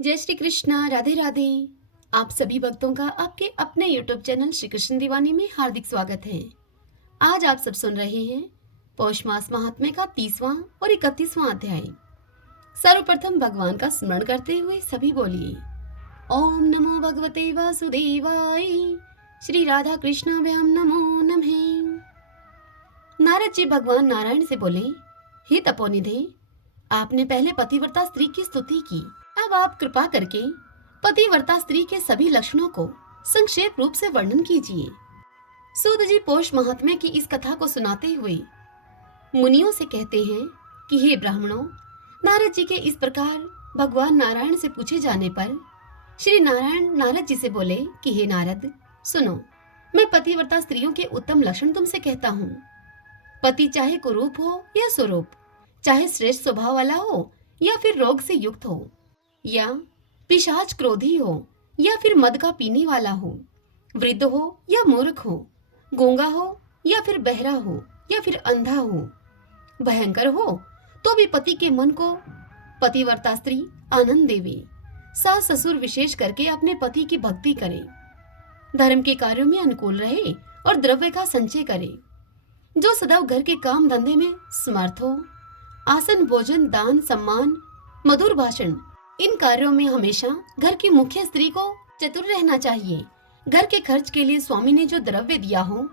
जय श्री कृष्णा, राधे राधे। आप सभी भक्तों का आपके अपने YouTube चैनल श्री कृष्ण दीवानी में हार्दिक स्वागत है। आज आप सब सुन रहे हैं पौष मास महात्म्य का 30वां और 31वां अध्याय। सर्वप्रथम भगवान का स्मरण करते हुए सभी बोलिए ओम नमो भगवते वासुदेवाय। श्री राधा कृष्णाभ्याम नमो नमः। नारद जी भगवान नारायण से बोले, हे तपोनिधे, आपने पहले पतिव्रता स्त्री की स्तुति की, अब आप कृपा करके पतिव्रता स्त्री के सभी लक्षणों को संक्षेप रूप से वर्णन कीजिए। सूत जी पौष महात्म्य की इस कथा को सुनाते हुए मुनियों से कहते हैं कि हे ब्राह्मणों, नारद जी के इस प्रकार भगवान नारायण से पूछे जाने पर श्री नारायण नारद जी से बोले कि हे नारद, सुनो, मैं पतिव्रता स्त्रियों के उत्तम लक्षण तुमसे कहता हूँ। पति चाहे कुरूप हो या स्वरूप, चाहे श्रेष्ठ स्वभाव वाला हो या फिर रोग से युक्त हो, या पिशाच क्रोधी हो या फिर मद का पीने वाला हो, वृद्ध हो या मूर्ख हो, गूंगा हो या फिर बहरा हो या फिर अंधा हो, भयंकर हो तो भी पति के मन को पतिव्रता स्त्री आनंद देवे। सास ससुर विशेष करके अपने पति की भक्ति करे, धर्म के कार्यों में अनुकूल रहे और द्रव्य का संचय करे, जो सदैव घर के काम धंधे में समर्थ हो, आसन भोजन दान सम्मान मधुर भाषण इन कार्यों में हमेशा घर की मुख्य स्त्री को चतुर रहना चाहिए। घर के खर्च के लिए स्वामी ने जो द्रव्य दिया हो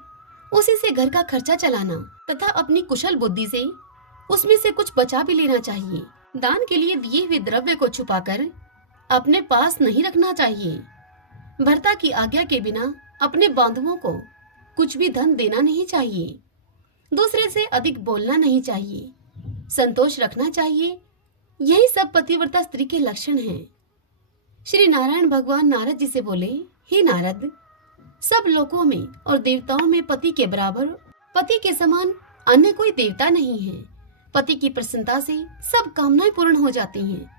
उसी से घर का खर्चा चलाना तथा अपनी कुशल बुद्धि से उसमें से कुछ बचा भी लेना चाहिए। दान के लिए दिए हुए द्रव्य को छुपाकर अपने पास नहीं रखना चाहिए। भर्ता की आज्ञा के बिना अपने बांधवों को कुछ भी धन देना नहीं चाहिए। दूसरे से अधिक बोलना नहीं चाहिए। संतोष रखना चाहिए। यही सब पतिव्रता स्त्री के लक्षण हैं। श्री नारायण भगवान नारद जी से बोले, हे नारद, सब लोकों में और देवताओं में पति के बराबर, पति के समान अन्य कोई देवता नहीं है। पति की प्रसन्नता से सब कामनाएं पूर्ण हो जाती हैं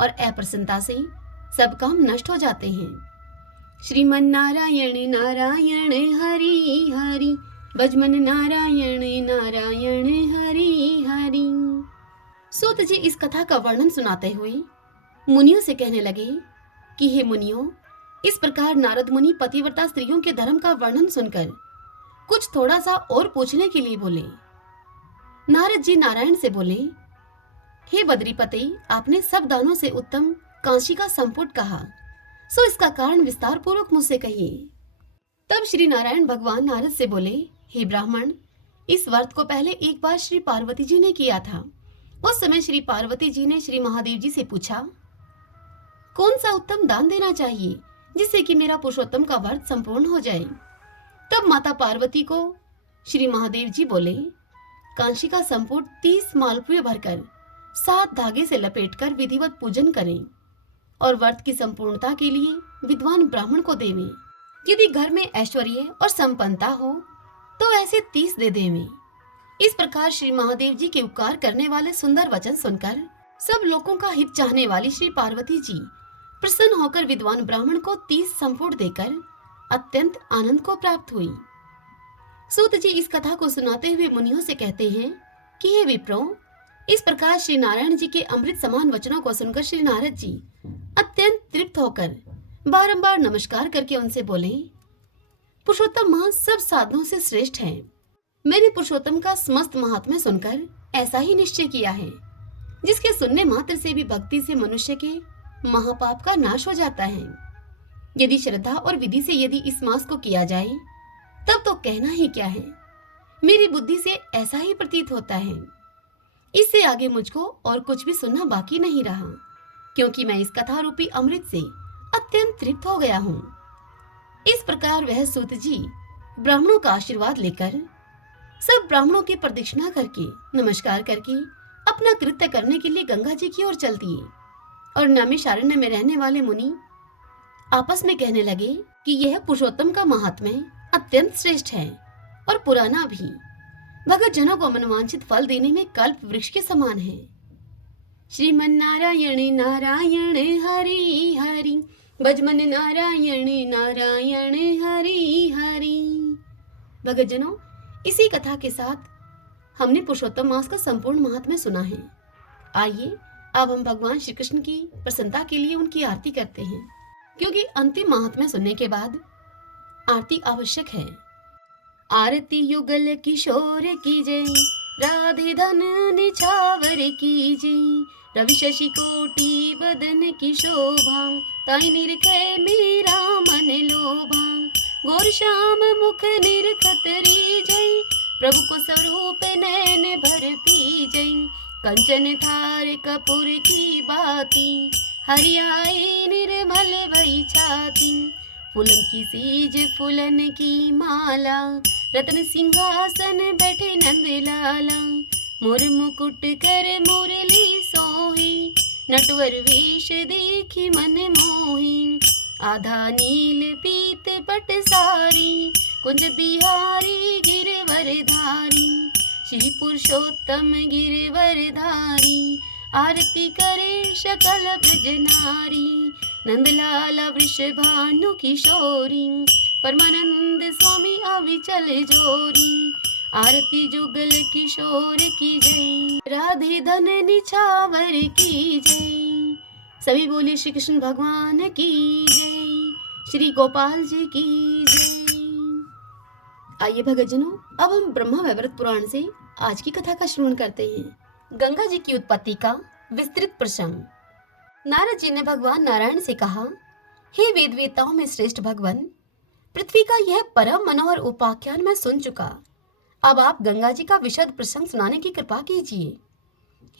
और अप्रसन्नता से सब काम नष्ट हो जाते हैं। श्रीमन नारायण नारायण हरि हरि, भजमन नारायण नारायण हरि हरि। सूत जी इस कथा का वर्णन सुनाते हुए मुनियों से कहने लगे कि हे मुनियों, इस प्रकार नारद मुनि पतिव्रता स्त्रियों के धर्म का वर्णन सुनकर कुछ थोड़ा सा और पूछने के लिए बोले। नारद जी नारायण से बोले, हे बद्रीपते, आपने सब दानों से उत्तम कांशी का संपुट कहा, सो इसका कारण विस्तार पूर्वक मुझसे कहिए। तब श्री नारायण भगवान नारद से बोले, हे ब्राह्मण, इस व्रत को पहले एक बार श्री पार्वती जी ने किया था। उस समय श्री पार्वती जी ने श्री महादेव जी से पूछा, कौन सा उत्तम दान देना चाहिए जिससे कि मेरा पुरुषोत्तम का व्रत संपूर्ण हो जाए। तब माता पार्वती को श्री महादेव जी बोले, कांशी का संपुट 30 मालपुए भरकर 7 धागे से लपेटकर विधिवत पूजन करें और व्रत की संपूर्णता के लिए विद्वान ब्राह्मण को देवें। यदि घर में ऐश्वर्य और संपन्नता हो तो ऐसे 30 दे देवें। इस प्रकार श्री महादेव जी के उपकार करने वाले सुंदर वचन सुनकर सब लोगों का हित चाहने वाली श्री पार्वती जी प्रसन्न होकर विद्वान ब्राह्मण को 30 संपुट देकर अत्यंत आनंद को प्राप्त हुई। सूत जी इस कथा को सुनाते हुए मुनियों से कहते हैं कि हे विप्रो, इस प्रकार श्री नारायण जी के अमृत समान वचनों को सुनकर श्री नारद जी अत्यंत तृप्त होकर बारंबार नमस्कार करके उनसे बोले, पुरुषोत्तम मां सब साधनों से श्रेष्ठ है। मैंने पुरुषोत्तम का समस्त महात्म्य सुनकर ऐसा ही निश्चय किया है, जिसके सुनने मात्र से भी भक्ति से मनुष्य के महापाप का नाश हो जाता है। यदि श्रद्धा और विधि से यदि इस मास को किया जाए तब तो कहना ही क्या है। मेरी बुद्धि से ऐसा ही प्रतीत होता है। इससे आगे मुझको और कुछ भी सुनना बाकी नहीं रहा, क्योंकि मैं इस कथा रूपी अमृत से अत्यंत तृप्त हो गया हूँ। इस प्रकार वह सूत जी ब्राह्मणों का आशीर्वाद लेकर सब ब्राह्मणों की प्रदक्षिणा करके नमस्कार करके अपना कृत्य करने के लिए गंगा जी की ओर चल दिए और नैमिषारण्य में रहने वाले मुनि आपस में कहने लगे कि यह पुरुषोत्तम का महात्म्य अत्यंत श्रेष्ठ है और पुराना भी, भगत जनों को मनवांछित फल देने में कल्प वृक्ष के समान है। श्रीमन नारायण नारायण हरि हरि, भजमन नारायण नारायण हरि हरि। भगत जनों, इसी कथा के साथ हमने पुरुषोत्तम मास का संपूर्ण महात्म्य सुना है। आइए अब हम भगवान श्री कृष्ण की प्रसन्नता के लिए उनकी आरती करते हैं, क्योंकि अंतिम महात्म्य सुनने के बाद आरती आवश्यक है। आरती युगल किशोर की जय, राधे धन निछावर की जय, रवि शशि कोटि बदन की शोभा, ताई निरखे मेरा मन लोभा, गौर श्याम मुख निरखत री जय, प्रभु को स्वरूप नैन भर पी जय, कंचन थार कपूर की बाती, हरियाई निर्मल भई छाती, फूलन की सीज फूलन की माला, रत्न सिंहासन बैठे नंद लाला, मोर मुकुट कर मुरली सोही, नटवर वेश देखी मन मोही, आधा नील पीत पट सारी, कुंज बिहारी गिरवर धारी, श्री पुरुषोत्तम गिरवर धारी, आरती करे सकल ब्रज नारी, नंदलाला वृषभानु किशोरी, परमानंद स्वामी अविचल जोरी, आरती जुगल किशोर की जय, राधे धन निछावर की जय। सभी बोले श्री कृष्ण भगवान की जय, श्री गोपाल जी की जय। आइए भगतजनों, अब हम ब्रह्मा वैवर्त पुराण से आज की कथा का श्रवण करते हैं। गंगा जी की उत्पत्ति का विस्तृत प्रसंग। नारद जी ने भगवान नारायण से कहा, हे वेद वेताओं में श्रेष्ठ भगवान, पृथ्वी का यह परम मनोहर उपाख्यान मैं सुन चुका। अब आप गंगा जी का विशद प्रसंग सुनाने की कृपा कीजिए।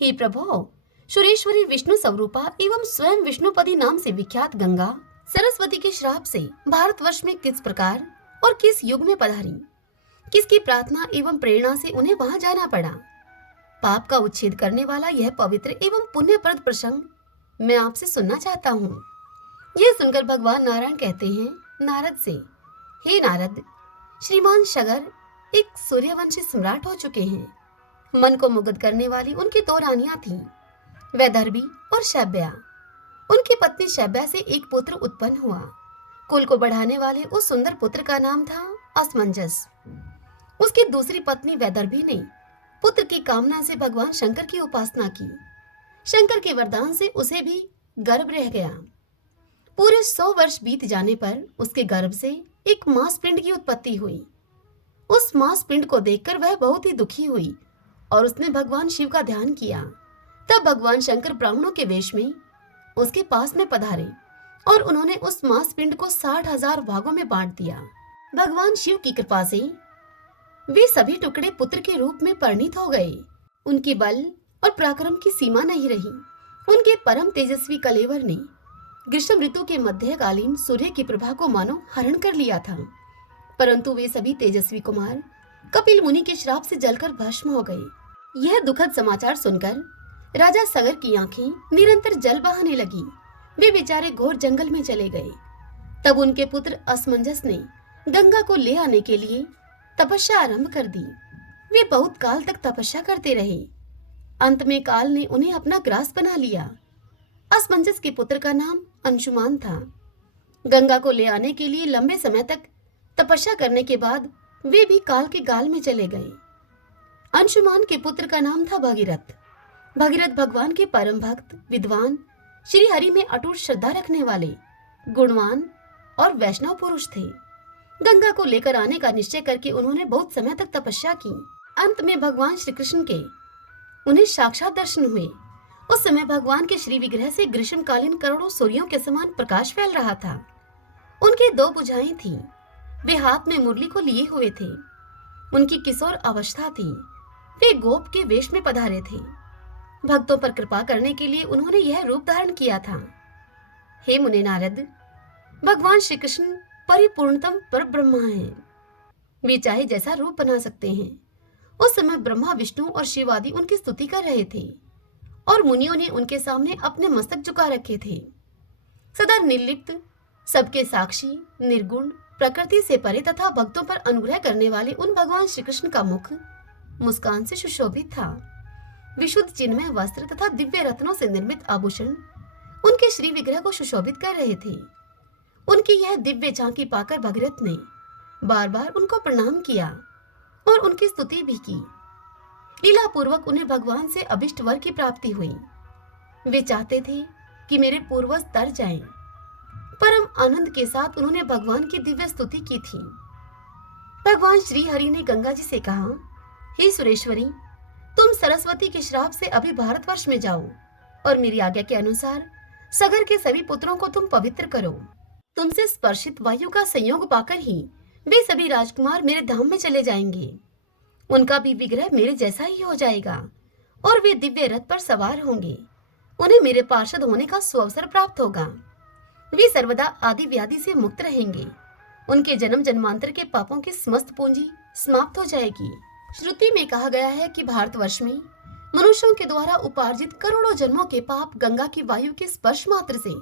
हे प्रभु, सुरेश्वरी विष्णु स्वरूपा एवं स्वयं विष्णुपदी नाम से विख्यात गंगा सरस्वती के श्राप से भारतवर्ष में किस प्रकार और किस युग में पधारी, किसकी प्रार्थना एवं प्रेरणा से उन्हें वहां जाना पड़ा, पाप का उच्छेद करने वाला यह पवित्र एवं पुण्यप्रद प्रसंग मैं आपसे सुनना चाहता हूँ। यह सुनकर भगवान नारायण कहते हैं नारद से, हे नारद, श्रीमान शगर एक सूर्यवंशी सम्राट हो चुके हैं। मन को मुग्ध करने वाली उनकी दो रानियां थीं, वैदर्भी और शैब्या। उनकी पत्नी शैब्या से एक पुत्र उत्पन्न हुआ। कुल को बढ़ाने वाले उस सुंदर पुत्र का नाम था असमंजस। उसकी दूसरी पत्नी वैदर्भी ने पुत्र की कामना से भगवान शंकर की उपासना की। शंकर के वरदान से उसे भी गर्भ रह गया। पूरे 100 वर्ष बीत जाने पर उसके गर्भ से एक मांस पिंड की उत्पत्ति हुई। उस मांस पिंड को देखकर वह बहुत ही दुखी हुई और उसने भगवान शिव का ध्यान किया। तब भगवान शंकर ब्राह्मणों के वेश में उसके पास में पधारे और उन्होंने उस मांस पिंड को 60,000 भागों में बांट दिया। भगवान शिव की कृपा से वे सभी टुकड़े पुत्र के रूप में परिणित हो गए। उनके बल और पराक्रम की सीमा नहीं रही। उनके परम तेजस्वी कलेवर ने ग्रीष्म ऋतु के मध्यकालीन सूर्य की प्रभा को मानो हरण कर लिया था, परंतु वे सभी तेजस्वी कुमार कपिल मुनि के श्राप से जलकर भस्म हो गए। यह दुखद समाचार सुनकर राजा सगर की आंखें निरंतर जल बहाने लगी। वे बेचारे घोर जंगल में चले गए। तब उनके पुत्र असमंजस ने गंगा को ले आने के लिए तपस्या आरंभ कर दी। वे बहुत काल तक तपस्या करते रहे। अंत में काल ने उन्हें अपना ग्रास बना लिया। असमंजस के पुत्र का नाम अंशुमान था। गंगा को ले आने के लिए लंबे समय तक तपस्या करने के बाद वे भी काल के गाल में चले गए। अंशुमान के पुत्र का नाम था भगीरथ। भगीरथ भगवान के परम भक्त, विद्वान, श्री हरि में अटूट श्रद्धा रखने वाले, गुणवान और वैष्णव पुरुष थे। गंगा को लेकर आने का निश्चय करके उन्होंने बहुत समय तक तपस्या की। अंत में भगवान श्री कृष्ण के उन्हें साक्षात दर्शन हुए। उस समय भगवान के श्री विग्रह से ग्रीष्मकालीन करोड़ों सूर्यों के समान प्रकाश फैल रहा था। उनके 2 भुजाएं थीं। वे हाथ में मुरली को लिए हुए थे। उनकी किशोर अवस्था थी। वे गोप के वेश में पधारे थे। भक्तों पर कृपा करने के लिए उन्होंने यह रूप धारण किया था। हे मुनि नारद, भगवान श्री कृष्ण परिपूर्णतम पर ब्रह्मा हैं। वे चाहे जैसा रूप बना सकते हैं। उस समय ब्रह्मा, विष्णु और शिव आदि उनकी स्तुति कर रहे थे और मुनियों ने उनके सामने अपने मस्तक झुका रखे थे। सदा निर्लिप्त, सबके साक्षी, निर्गुण, प्रकृति से परे तथा भक्तों पर अनुग्रह करने वाले उन भगवान श्री कृष्ण का मुख मुस्कान से सुशोभित था। विशुद्ध चिन्मय वस्त्र तथा दिव्य रत्नों से निर्मित आभूषण उनके श्री विग्रह को सुशोभित कर रहे थे। उनकी यह दिव्य झांकी पाकर भगीरथ ने बार बार उनको प्रणाम किया और उनकी स्तुति भी की। लीला पूर्वक उन्हें भगवान से अभिष्ट वर की प्राप्ति हुई। वे चाहते थे कि मेरे पूर्वज तर जाएं। परम आनंद के साथ उन्होंने भगवान की दिव्य स्तुति की थी। भगवान श्री हरि ने गंगा जी से कहा, हे सुरेश्वरी, तुम सरस्वती के श्राप से अभी भारतवर्ष में जाओ और मेरी आज्ञा के अनुसार सगर के सभी पुत्रों को तुम पवित्र करो। तुमसे स्पर्शित वायु का संयोग पाकर ही वे सभी राजकुमार मेरे धाम में चले जाएंगे। उनका भी विग्रह मेरे जैसा ही हो जाएगा और वे दिव्य रथ पर सवार होंगे। उन्हें मेरे पार्षद होने का सुअवसर प्राप्त होगा। वे सर्वदा आदि व्याधि से मुक्त रहेंगे। उनके जन्म जन्मांतर के पापों की समस्त पूंजी समाप्त हो जाएगी। श्रुति में कहा गया है कि भारतवर्ष में मनुष्यों के द्वारा उपार्जित करोड़ों जन्मों के पाप गंगा की वायु के स्पर्श मात्र से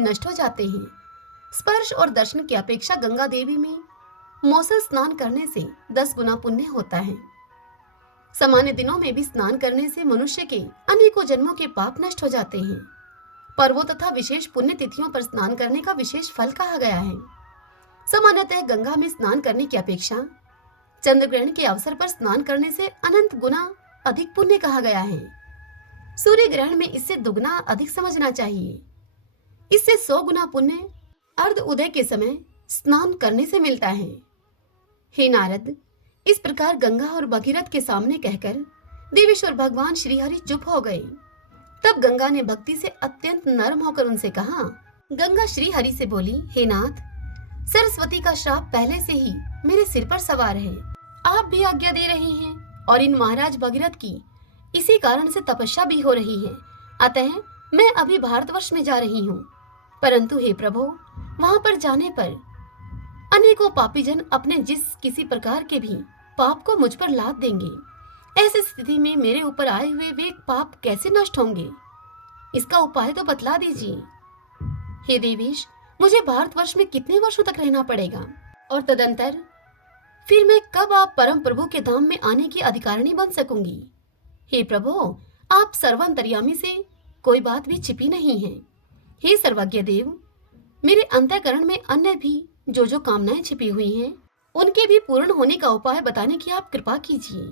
नष्ट हो जाते हैं। स्पर्श और दर्शन की अपेक्षा गंगा देवी में मौसल स्नान करने से 10 गुना पुण्य होता है। सामान्य दिनों में भी स्नान करने से मनुष्य के अनेकों जन्मों के पाप नष्ट हो जाते हैं। पर्वों तथा विशेष पुण्य तिथियों पर स्नान करने का विशेष फल कहा गया है। सामान्यतः गंगा में स्नान करने की अपेक्षा चंद्र ग्रहण के अवसर पर स्नान करने से अनंत गुना अधिक पुण्य कहा गया है। सूर्य ग्रहण में इससे दुगना अधिक समझना चाहिए। इससे 100 गुना पुण्य अर्ध उदय के समय स्नान करने से मिलता है। हे नारद, इस प्रकार गंगा और भगीरथ के सामने कहकर देवेश्वर भगवान श्रीहरि चुप हो गए। तब गंगा ने भक्ति से अत्यंत नर्म होकर उनसे कहा। गंगा श्रीहरि से बोली, हे नाथ, सरस्वती का श्राप पहले से ही मेरे सिर पर सवार है। आप भी आज्ञा दे रहे हैं और इन महाराज भगीरथ की इसी कारण से तपस्या भी हो रही है। अतः मैं अभी भारतवर्ष में जा रही हूँ। परंतु हे प्रभु, वहां पर जाने पर अनेकों पापी जन अपने जिस किसी प्रकार के भी पाप को मुझ पर लाद देंगे। ऐसी स्थिति में मेरे ऊपर आए हुए वे पाप कैसे नष्ट होंगे? इसका उपाय तो बतला दीजिए। हे देवेश, मुझे भारतवर्ष में कितने वर्षों तक रहना पड़ेगा और तदंतर फिर मैं कब आप परम प्रभु के धाम में आने की अधिकारिणी बन सकूंगी? हे प्रभु, आप सर्वांतर्यामी से कोई बात भी छिपी नहीं है। हे सर्वज्ञ देव, मेरे अंतःकरण में अन्य भी जो कामनाएं छिपी हुई हैं, उनके भी पूर्ण होने का उपाय बताने की आप कृपा कीजिए।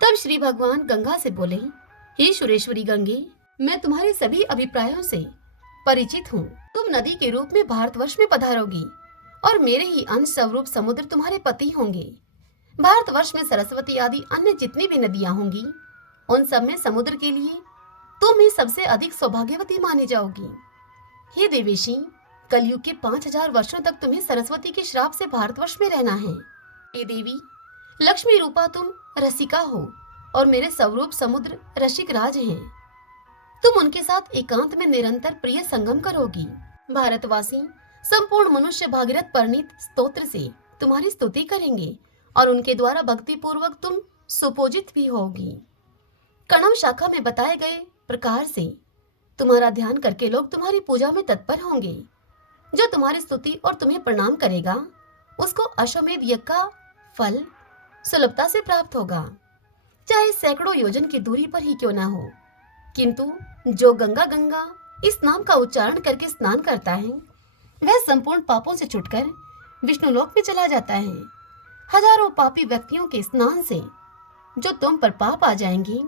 तब श्री भगवान गंगा से बोले, हे सुरेश्वरी गंगे, मैं तुम्हारे सभी अभिप्रायों से परिचित हूँ। तुम नदी के रूप में भारतवर्ष में पधारोगी और मेरे ही अंश स्वरूप समुद्र तुम्हारे पति होंगे। भारतवर्ष में सरस्वती आदि अन्य जितनी भी नदियां होंगी, उन सब में समुद्र के लिए तुम ही सबसे अधिक सौभाग्यवती मानी जाओगी। हे देवेशी, कलयुग के 5000 वर्षों तक तुम्हें सरस्वती के श्राप से भारतवर्ष में रहना है। हे देवी, लक्ष्मी रूपा तुम रसिका हो और मेरे स्वरूप समुद्र रसिक राज हैं। तुम उनके साथ एकांत में निरंतर प्रिय संगम करोगी। भारतवासी संपूर्ण मनुष्य भागीरथ परिणीत स्तोत्र से तुम्हारी स्तुति करेंगे और उनके द्वारा भक्ति पूर्वक तुम सुपूजित भी होगी। कणव शाखा में बताए गए प्रकार से तुम्हारा ध्यान करके लोग तुम्हारी पूजा में तत्पर होंगे। जो तुम्हारी स्तुति और तुम्हें प्रणाम करेगा, उसको अश्वमेध यज्ञ का फल सुलभता से प्राप्त होगा, चाहे सैकड़ों योजन की दूरी पर ही क्यों ना हो। किंतु जो गंगा गंगा इस नाम का उच्चारण करके स्नान करता है, वह संपूर्ण पापों से छुटकर विष्णुलोक में चला जाता है। हजारों पापी व्यक्तियों के स्नान से जो तुम पर पाप आ जाएंगे,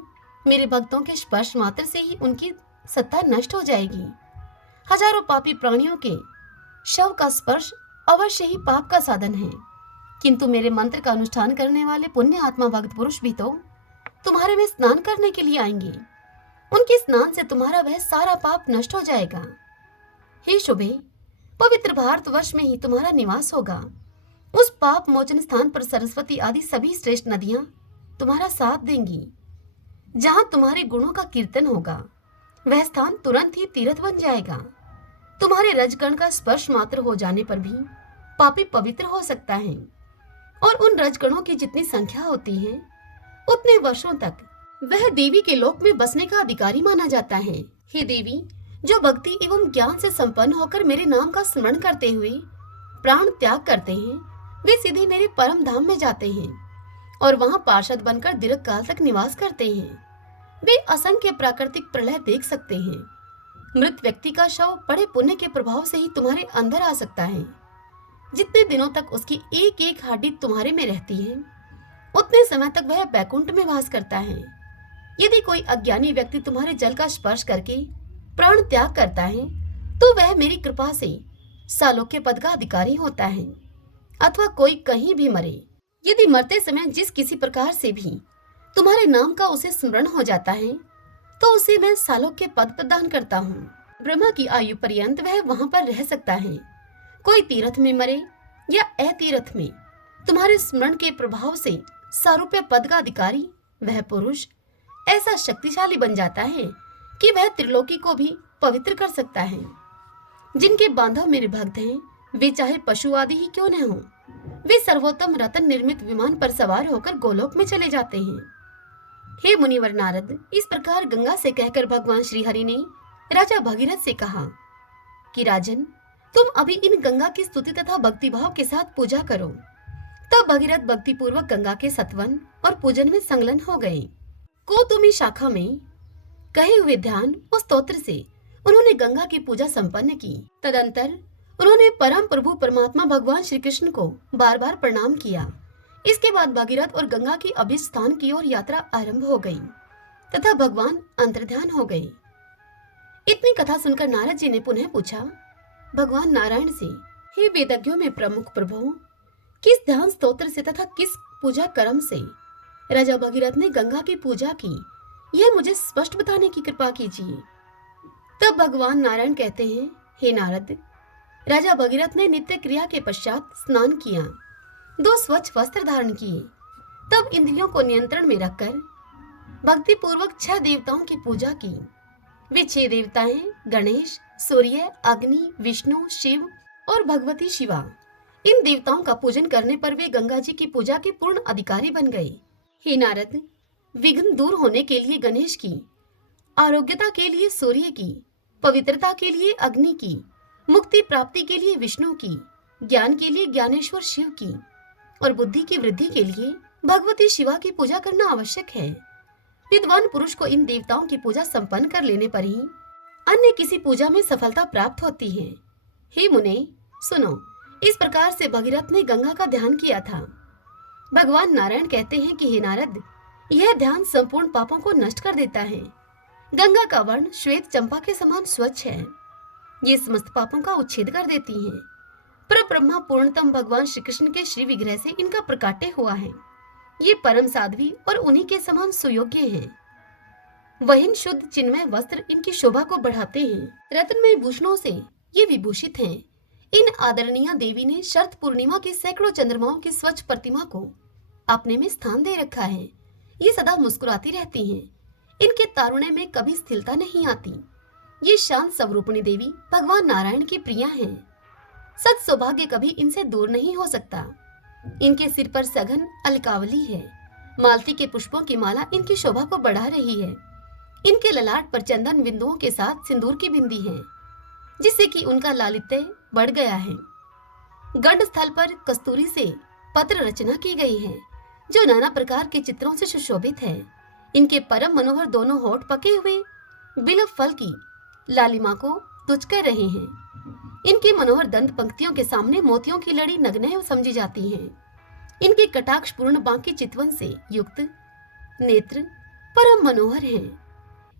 मेरे भक्तों के स्पर्श मात्र से ही उनकी सत्ता नष्ट हो जाएगी। हजारों पापी प्राणियों के शव का स्पर्श अवश्य ही पाप का साधन है, किंतु मेरे मंत्र का अनुष्ठान करने वाले पुण्य आत्मा भक्त पुरुष भी तो तुम्हारे में स्नान करने के लिए आएंगे। उनके स्नान से तुम्हारा वह सारा पाप नष्ट हो जाएगा। हे शुभे, पवित्र भारतवर्ष में ही तुम्हारा निवास होगा। उस पाप मोचन स्थान पर सरस्वती आदि सभी श्रेष्ठ नदियां तुम्हारा साथ देंगी। जहां तुम्हारे गुणों का कीर्तन होगा, वह स्थान तुरंत ही तीर्थ बन जाएगा। तुम्हारे रजगण का स्पर्श मात्र हो जाने पर भी पापी पवित्र हो सकता है, और उन रजगणों की जितनी संख्या होती है, उतने वर्षों तक वह देवी के लोक में बसने का अधिकारी माना जाता है। हे देवी, जो भक्ति एवं ज्ञान से संपन्न होकर मेरे नाम का स्मरण करते हुए प्राण त्याग करते हैं, वे सीधे मेरे परम धाम में जाते हैं और वहां पार्षद बनकर दीर्घ काल तक निवास करते हैं। वे असंख्य प्राकृतिक प्रलय देख सकते हैं। मृत व्यक्ति का शव बड़े पुण्य के प्रभाव से ही तुम्हारे अंदर आ सकता है। जितने दिनों तक उसकी एक एक हड्डी तुम्हारे में रहती है, उतने समय तक वह बैकुंठ में वास करता है। यदि कोई अज्ञानी व्यक्ति तुम्हारे जल का स्पर्श करके प्राण त्याग करता है तो वह मेरी कृपा से सालोक्य पद का अधिकारी होता है। अथवा कोई कहीं भी मरे, यदि मरते समय जिस किसी प्रकार से भी तुम्हारे नाम का उसे स्मरण हो जाता है तो उसे मैं सालोक्य पद प्रदान करता हूँ। ब्रह्मा की आयु पर्यंत वह वहां पर रह सकता है। कोई तीर्थ में मरे या अतीर्थ में, तुम्हारे स्मरण के प्रभाव से सारूप्य पद का अधिकारी वह पुरुष ऐसा शक्तिशाली बन जाता है कि वह त्रिलोकी को भी पवित्र कर सकता है। जिनके बांधव मेरे भक्त हैं, वे चाहे पशु आदि ही क्यों न हो, वे सर्वोत्तम रत्न निर्मित विमान पर सवार होकर गोलोक में चले जाते हैं। हे मुनिवर नारद, इस प्रकार गंगा से कहकर भगवान श्री हरि ने राजा भगीरथ से कहा कि राजन, तुम अभी इन गंगा की स्तुति तथा भक्तिभाव के साथ पूजा करो। तब भगीरथ भक्ति पूर्वक गंगा के सत्वन और पूजन में संलग्न हो गए। कोतुमी शाखा में कहे हुए ध्यान और स्तोत्र से उन्होंने गंगा की पूजा संपन्न की। तदंतर उन्होंने परम प्रभु परमात्मा भगवान श्री कृष्ण को बार बार प्रणाम किया। इसके बाद भगीरथ और गंगा की अभिष्ट स्थान की ओर यात्रा आरंभ हो गई तथा भगवान अंतर्ध्यान हो गए। इतनी कथा सुनकर नारद जी ने पुनः पूछा भगवान नारायण से, हे वेदज्ञों में प्रमुख प्रभु, किस ध्यान स्तोत्र से तथा किस पूजा कर्म से राजा भगीरथ ने गंगा की पूजा की, यह मुझे स्पष्ट बताने की कृपा कीजिए। तब भगवान नारायण कहते हैं, हे नारद, राजा भगीरथ ने नित्य क्रिया के पश्चात स्नान किया, 2 स्वच्छ वस्त्र धारण किए, तब इंद्रियों को नियंत्रण में रखकर भक्ति पूर्वक 6 देवताओं की पूजा की। वे 6 देवता हैं गणेश, सूर्य, अग्नि, विष्णु, शिव और भगवती शिवा। इन देवताओं का पूजन करने पर वे गंगा जी की पूजा के पूर्ण अधिकारी बन गए। हे नारद, विघ्न दूर होने के लिए गणेश की, आरोग्यता के लिए सूर्य की, पवित्रता के लिए अग्नि की, मुक्ति प्राप्ति के लिए विष्णु की, ज्ञान के लिए ज्ञानेश्वर शिव की और बुद्धि की वृद्धि के लिए भगवती शिवा की पूजा करना आवश्यक है। विद्वान पुरुष को इन देवताओं की पूजा संपन्न कर लेने पर ही अन्य किसी पूजा में सफलता प्राप्त होती है। हे मुने, सुनो, इस प्रकार से भगीरथ ने गंगा का ध्यान किया था। भगवान नारायण कहते हैं कि हे नारद, यह ध्यान संपूर्ण पापों को नष्ट कर देता है। गंगा का वर्ण श्वेत चंपा के समान स्वच्छ है। ये समस्त पापों का उच्छेद कर देती है। पर ब्रह्मा पूर्णतम भगवान श्री कृष्ण के श्री विग्रह से इनका प्रकाट्य हुआ है। ये परम साध्वी और उन्हीं के समान सुयोग्य हैं। वहीन शुद्ध चिन्मय वस्त्र इनकी शोभा को बढ़ाते हैं। रत्नमय भूषणों से ये विभूषित हैं। इन आदरणीय देवी ने शरद पूर्णिमा की सैकड़ों चंद्रमाओं की स्वच्छ प्रतिमा को अपने में स्थान दे रखा है। ये सदा मुस्कुराती रहती हैं। इनके तारुण्य में कभी स्थिरता नहीं आती। ये शांत स्वरूपिणी देवी भगवान नारायण की प्रिया हैं। सत सौभाग्य कभी इनसे दूर नहीं हो सकता। इनके सिर पर सघन अलकावली है। मालती के पुष्पों की माला इनकी शोभा को बढ़ा रही है। इनके ललाट पर चंदन बिंदुओं के साथ सिंदूर की बिंदी है, जिससे कि उनका लालित्य बढ़ गया है। गंड स्थल पर कस्तूरी से पत्र रचना की गई है, जो नाना प्रकार के चित्रों से सुशोभित है। इनके परम मनोहर दोनों होठ पके हुए बिलव फल की लालिमा को तुच्छ कर रहे हैं। इनकी मनोहर दंत पंक्तियों के सामने मोतियों की लड़ी नग्न समझी जाती हैं। इनके कटाक्ष पूर्ण बांकी चितवन से युक्त नेत्र परम मनोहर हैं।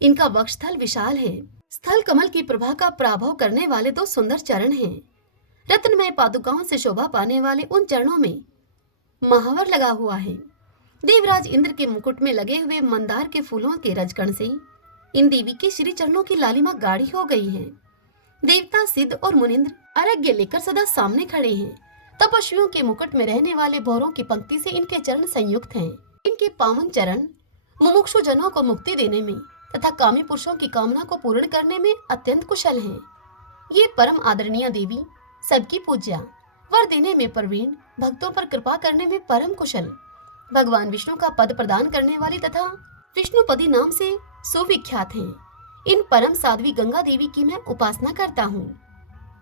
इनका वक्षस्थल विशाल है। स्थल कमल की प्रभा का पराभव करने वाले 2 सुंदर चरण हैं। रत्नमय पादुकाओं से शोभा पाने वाले उन चरणों में महावर लगा हुआ है। देवराज इंद्र के मुकुट में लगे हुए मंदार के फूलों के रजकण से इन देवी के श्री चरणों की लालिमा गाढ़ी हो गई है। देवता सिद्ध और मुनिंद्र अर्घ्य लेकर सदा सामने खड़े हैं। तपस्वियों के मुकुट में रहने वाले भौरों की पंक्ति से इनके चरण संयुक्त हैं। इनके पावन चरण मुमुक्षु जनों को मुक्ति देने में तथा कामी पुरुषों की कामना को पूर्ण करने में अत्यंत कुशल हैं। ये परम आदरणीय देवी सबकी पूज्या, वर देने में प्रवीण, भक्तों पर कृपा करने में परम कुशल, भगवान विष्णु का पद प्रदान करने वाली तथा विष्णुपदी नाम से सुविख्यात हैं। इन परम साध्वी गंगा देवी की मैं उपासना करता हूँ।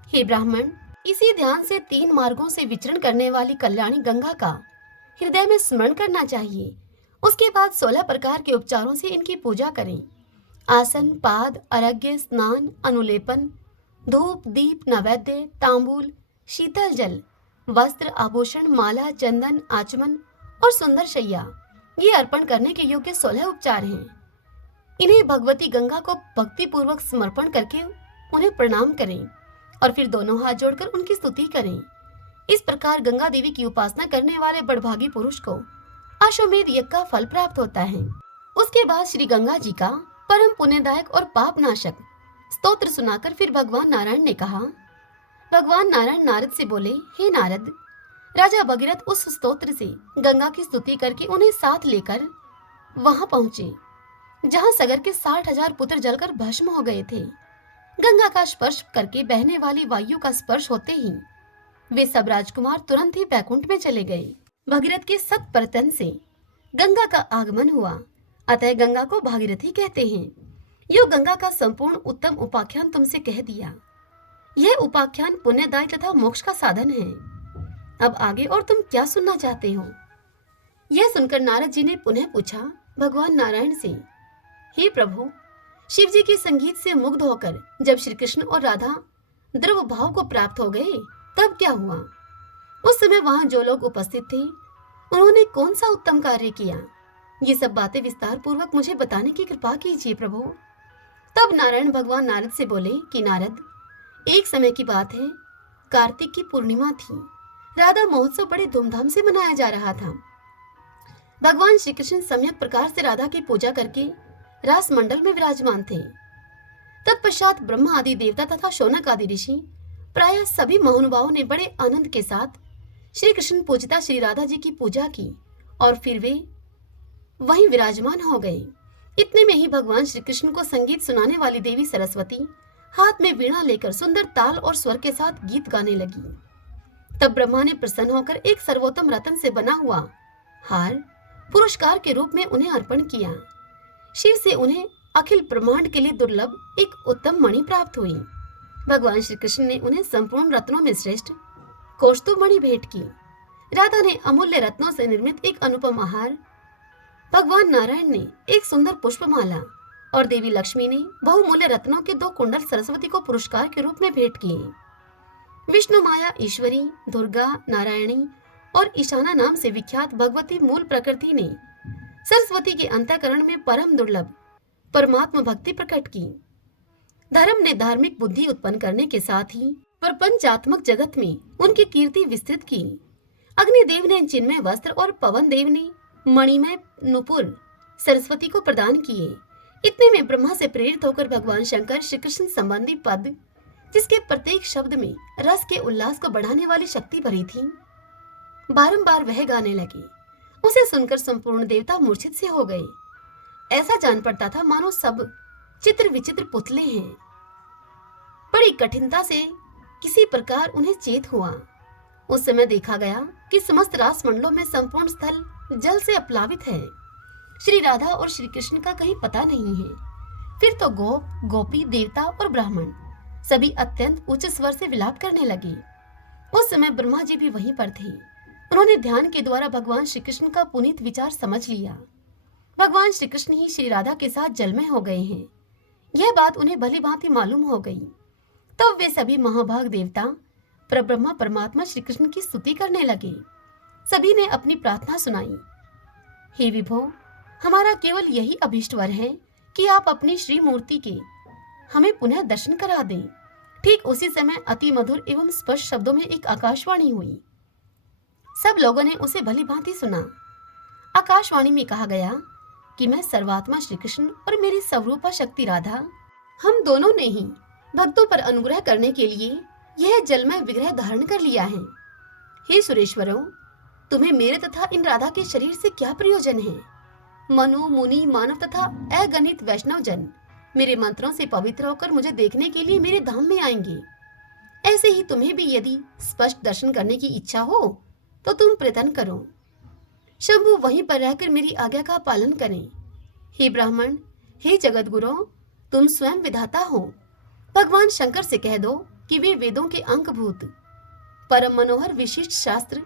हे ब्राह्मण, इसी ध्यान से 3 मार्गों से विचरण करने वाली कल्याणी गंगा का हृदय में स्मरण करना चाहिए। उसके बाद 16 प्रकार के उपचारों से इनकी पूजा करें। आसन, पाद, अर्घ्य, स्नान, अनुलेपन, धूप, दीप, नैवेद्य, तांबूल, शीतल जल, वस्त्र, आभूषण, माला, चंदन, आचमन और सुंदर शैया, ये अर्पण करने के योग्य 16 उपचार हैं। इन्हें भगवती गंगा को भक्ति पूर्वक समर्पण करके उन्हें प्रणाम करें और फिर दोनों हाथ जोड़कर उनकी स्तुति करें। इस प्रकार गंगा देवी की उपासना करने वाले बड़भागी पुरुष को अश्वमेध यज्ञ का फल प्राप्त होता है। उसके बाद श्री गंगा जी का परम पुण्यदायक और पाप नाशक स्तोत्र सुनाकर फिर भगवान नारायण ने कहा। भगवान नारायण नारद से बोले, हे नारद, राजा भगीरथ उस स्तोत्र से गंगा की स्तुति करके उन्हें साथ लेकर वहां पहुंचे जहां सगर के 60,000 पुत्र जलकर भस्म हो गए थे। गंगा का स्पर्श करके बहने वाली वायु का स्पर्श होते ही वे सब राजकुमार तुरंत ही बैकुंठ में चले गए। भगीरथ के सत परतन से गंगा का आगमन हुआ, अतः गंगा को भागीरथी कहते हैं। यो गंगा का संपूर्ण उत्तम उपाख्यान तुमसे कह दिया। यह उपाख्यान पुण्यदायी तथा मोक्ष का साधन है। अब आगे और तुम क्या सुनना चाहते हो? यह सुनकर नारद जी ने पुनः पूछा भगवान नारायण से, हे प्रभु, शिव जी के संगीत से मुग्ध होकर जब श्री कृष्ण और राधा द्रव भाव को प्राप्त हो गए तब क्या हुआ? उस समय वहां जो लोग उपस्थित थे उन्होंने कौन सा उत्तम कार्य किया? ये सब बातें विस्तार पूर्वक मुझे बताने की कृपा कीजिए प्रभु। तब नारायण भगवान नारद से बोले कि नारद, एक समय की बात है, कार्तिक की पूर्णिमा थी। राधा महोत्सव बड़े धूमधाम से मनाया जा रहा था। भगवान श्री कृष्ण सम्यक प्रकार से राधा की पूजा करके रास मंडल में विराजमान थे। तत्पश्चात ब्रह्मा आदि देवता तथा शौनक आदि ऋषि प्रायः सभी महानुभावों ने बड़े आनंद के साथ श्री कृष्ण पूजिता श्री राधा जी की पूजा की और फिर वे वहीं विराजमान हो गए। इतने में ही भगवान श्री कृष्ण को संगीत सुनाने वाली देवी सरस्वती हाथ में वीणा लेकर सुंदर ताल और स्वर के साथ गीत गाने लगी। तब ब्रह्मा ने प्रसन्न होकर एक सर्वोत्तम रत्न से बना हुआ हार पुरस्कार के रूप में उन्हें अर्पण किया। शिव से उन्हें अखिल ब्रह्मांड के लिए दुर्लभ एक उत्तम मणि प्राप्त हुई। भगवान श्री कृष्ण ने उन्हें संपूर्ण रत्नों में श्रेष्ठ कौस्तुभ मणि भेंट की। राधा ने अमूल्य रत्नों से निर्मित एक अनुपम आहार, भगवान नारायण ने एक सुंदर पुष्पमाला और देवी लक्ष्मी ने बहुमूल्य रत्नों के 2 कुंडल सरस्वती को पुरस्कार के रूप में भेंट किए। विष्णु माया ईश्वरी, दुर्गा, नारायणी और ईशाना नाम से विख्यात भगवती मूल प्रकृति ने सरस्वती के अंतःकरण में परम दुर्लभ परमात्मा भक्ति प्रकट की। धर्म ने धार्मिक बुद्धि उत्पन्न करने के साथ ही प्रपंचात्मक जगत में उनकी कीर्ति विस्तृत की। अग्निदेव ने चिन्मय वस्त्र और पवन देव ने मणिमय नुपुर सरस्वती को प्रदान किए। इतने में ब्रह्मा से प्रेरित होकर भगवान शंकर श्री कृष्ण संबंधी पद, जिसके प्रत्येक शब्द में रस के उल्लास को बढ़ाने वाली शक्ति भरी थी, बारंबार वह गाने लगे। उसे सुनकर संपूर्ण देवता मूर्छित से हो गए। ऐसा जान पड़ता था मानो सब चित्र विचित्र पुतले हैं। बड़ी कठिनता से किसी प्रकार उन्हें चेत हुआ। उस समय देखा गया कि समस्त रास मंडलों में संपूर्ण स्थल जल से अपलावित है। श्री राधा और श्री कृष्ण का कहीं पता नहीं है। फिर तो गोप, गोपी, देवता और ब्राह्मण सभी अत्यंत उच्च स्वर से विलाप करने लगे। उस समय ब्रह्मा जी भी वहीं पर थे। उन्होंने ध्यान के द्वारा भगवान श्री कृष्ण का पुनीत विचार समझ लिया। भगवान श्री कृष्ण ही श्री राधा के साथ जलमय हो गए हैं, यह बात उन्हें भली भांति मालूम हो गई। तब वे सभी महाभाग देवता परब्रह्मा परमात्मा श्री कृष्ण की स्तुति करने लगे। सभी ने अपनी प्रार्थना सुनाई। हे विभो, हमारा केवल यही अभीष्ट वर है कि आप अपनी श्री मूर्ति के हमें पुनः दर्शन करा दें। ठीक उसी समय अति मधुर एवं स्पष्ट शब्दों में एक आकाशवाणी हुई। सब लोगों ने उसे भली भांति सुना। आकाशवाणी में कहा गया कि मैं सर्वात्मा श्री कृष्ण और मेरी स्वरूपा शक्ति राधा, हम दोनों ने ही भक्तों पर अनुग्रह करने के लिए यह जलमय विग्रह धारण कर लिया है। हे सुरेश्वरों, तुम्हें मेरे तथा इन राधा के शरीर से क्या प्रयोजन है? मनु, मुनि, मानव तथा अगणित वैष्णव जन मेरे मंत्रों से पवित्र होकर मुझे देखने के लिए मेरे धाम में आएंगे। ऐसे ही तुम्हें भी यदि स्पष्ट दर्शन करने की इच्छा हो तो तुम प्रयत्न करो। शंभु वहीं पर रहकर मेरी आज्ञा का पालन करें। हे ब्राह्मण, हे जगत गुरु, तुम स्वयं विधाता हो। भगवान शंकर से कह दो कि वे वेदों के अंकभूत परम मनोहर विशिष्ट शास्त्र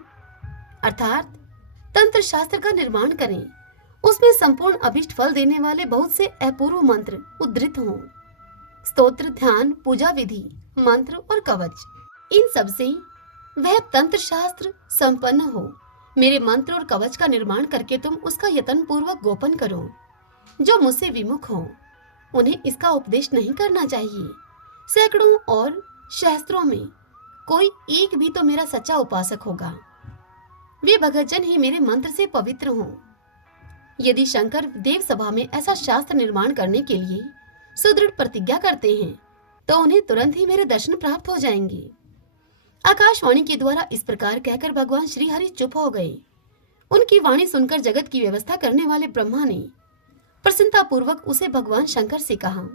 अर्थात तंत्र शास्त्र का निर्माण करें। उसमें संपूर्ण अभिष्ट फल देने वाले बहुत से अपूर्व मंत्र उद्धृत हों। स्तोत्र, ध्यान, पूजा विधि, मंत्र और कवच, इन सब से वह तंत्र शास्त्र संपन्न हो। मेरे मंत्र और कवच का निर्माण करके तुम उसका यत्न पूर्वक गोपन करो। जो मुझसे विमुख हो उन्हें इसका उपदेश नहीं करना चाहिए। सैकड़ों और सहस्त्रों में कोई एक भी तो मेरा सच्चा उपासक होगा। वे भगतजन ही मेरे मंत्र से पवित्र हों। यदि शंकर देव सभा में ऐसा शास्त्र निर्माण करने के लिए सुदृढ़ प्रतिज्ञा करते हैं तो उन्हें तुरंत ही मेरे दर्शन प्राप्त हो जाएंगे। आकाशवाणी के द्वारा इस प्रकार कहकर भगवान श्री हरि चुप हो गए। उनकी वाणी सुनकर जगत की व्यवस्था करने वाले ब्रह्मा ने प्रसन्नता पूर्वक उसे भगवान शंकर से कहा।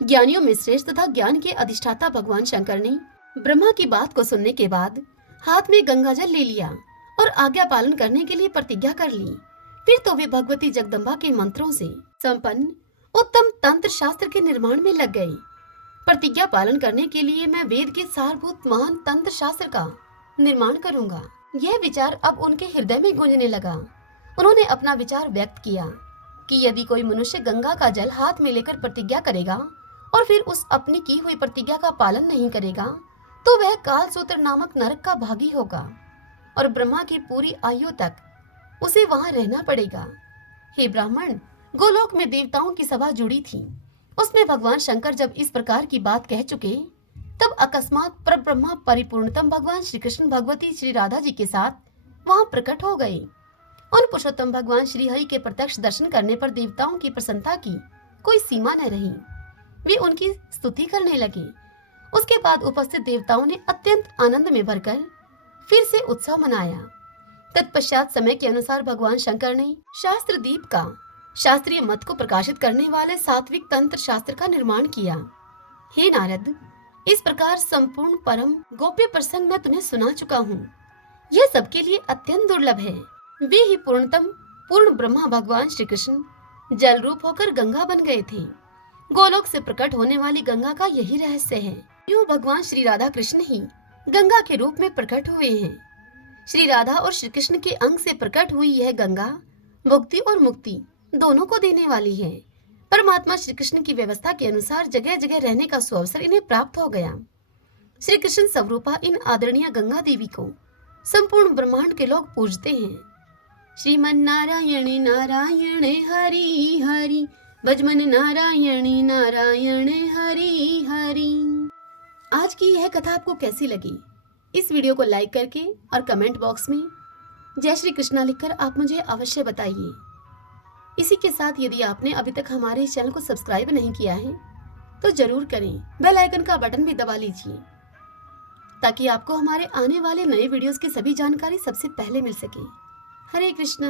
ज्ञानियों में श्रेष्ठ तथा ज्ञान के अधिष्ठाता भगवान शंकर ने ब्रह्मा की बात को सुनने के बाद हाथ में गंगाजल ले लिया और आज्ञा पालन करने के लिए प्रतिज्ञा कर ली। फिर तो वे भगवती जगदम्बा के मंत्रों से संपन्न उत्तम तंत्र शास्त्र के निर्माण में लग गए। प्रतिज्ञा पालन करने के लिए मैं वेद के सारभूत महान तंत्र शास्त्र का निर्माण करूंगा। यह विचार अब उनके हृदय में गूंजने लगा। उन्होंने अपना विचार व्यक्त किया कि यदि कोई मनुष्य गंगा का जल हाथ में लेकर प्रतिज्ञा करेगा और फिर उस अपनी की हुई प्रतिज्ञा का पालन नहीं करेगा तो वह कालसूत्र नामक नरक का भागी होगा और ब्रह्मा की पूरी आयु तक उसे वहां रहना पड़ेगा। हे ब्राह्मण, गोलोक में देवताओं की सभा जुड़ी थी। उसमें भगवान शंकर जब इस प्रकार की बात कह चुके तब अकस्मात परब्रह्मा परिपूर्णतम भगवान श्री कृष्ण भगवती श्री राधा जी के साथ वहां प्रकट हो गए। उन पुरुषोत्तम भगवान श्री हरि के प्रत्यक्ष दर्शन करने पर देवताओं की प्रसन्नता की कोई सीमा न रही। वे उनकी स्तुति करने लगे। उसके बाद उपस्थित देवताओं ने अत्यंत आनंद में भरकर फिर से उत्सव मनाया। तत्पश्चात समय के अनुसार भगवान शंकर ने शास्त्र दीप का शास्त्रीय मत को प्रकाशित करने वाले सात्विक तंत्र शास्त्र का निर्माण किया। हे नारद, इस प्रकार संपूर्ण परम गोप्य प्रसंग मैं तुम्हें सुना चुका हूँ। यह सबके लिए अत्यंत दुर्लभ है। वे ही पूर्णतम पूर्ण ब्रह्मा भगवान श्री कृष्ण जल रूप होकर गंगा बन गए थे। गोलोक से प्रकट होने वाली गंगा का यही रहस्य है। यूं भगवान श्री राधा कृष्ण ही गंगा के रूप में प्रकट हुए हैं। श्री राधा और श्री कृष्ण के अंग से प्रकट हुई यह गंगा भुक्ति और मुक्ति दोनों को देने वाली है। परमात्मा श्री कृष्ण की व्यवस्था के अनुसार जगह जगह रहने का सुअवसर इन्हें प्राप्त हो गया। श्री कृष्ण स्वरूपा इन आदरणीय गंगा देवी को संपूर्ण ब्रह्मांड के लोग पूजते हैं। श्रीमन नारायण नारायण हरि हरि, भजमन नारायण नारायण हरि हरि। आज की यह कथा आपको कैसी लगी? इस वीडियो को लाइक करके और कमेंट बॉक्स में जय श्री कृष्णा लिखकर आप मुझे अवश्य बताइए। इसी के साथ यदि आपने अभी तक हमारे इस चैनल को सब्सक्राइब नहीं किया है तो जरूर करें। बेल आइकन का बटन भी दबा लीजिए ताकि आपको हमारे आने वाले नए वीडियोस की सभी जानकारी सबसे पहले मिल सके। हरे कृष्णा।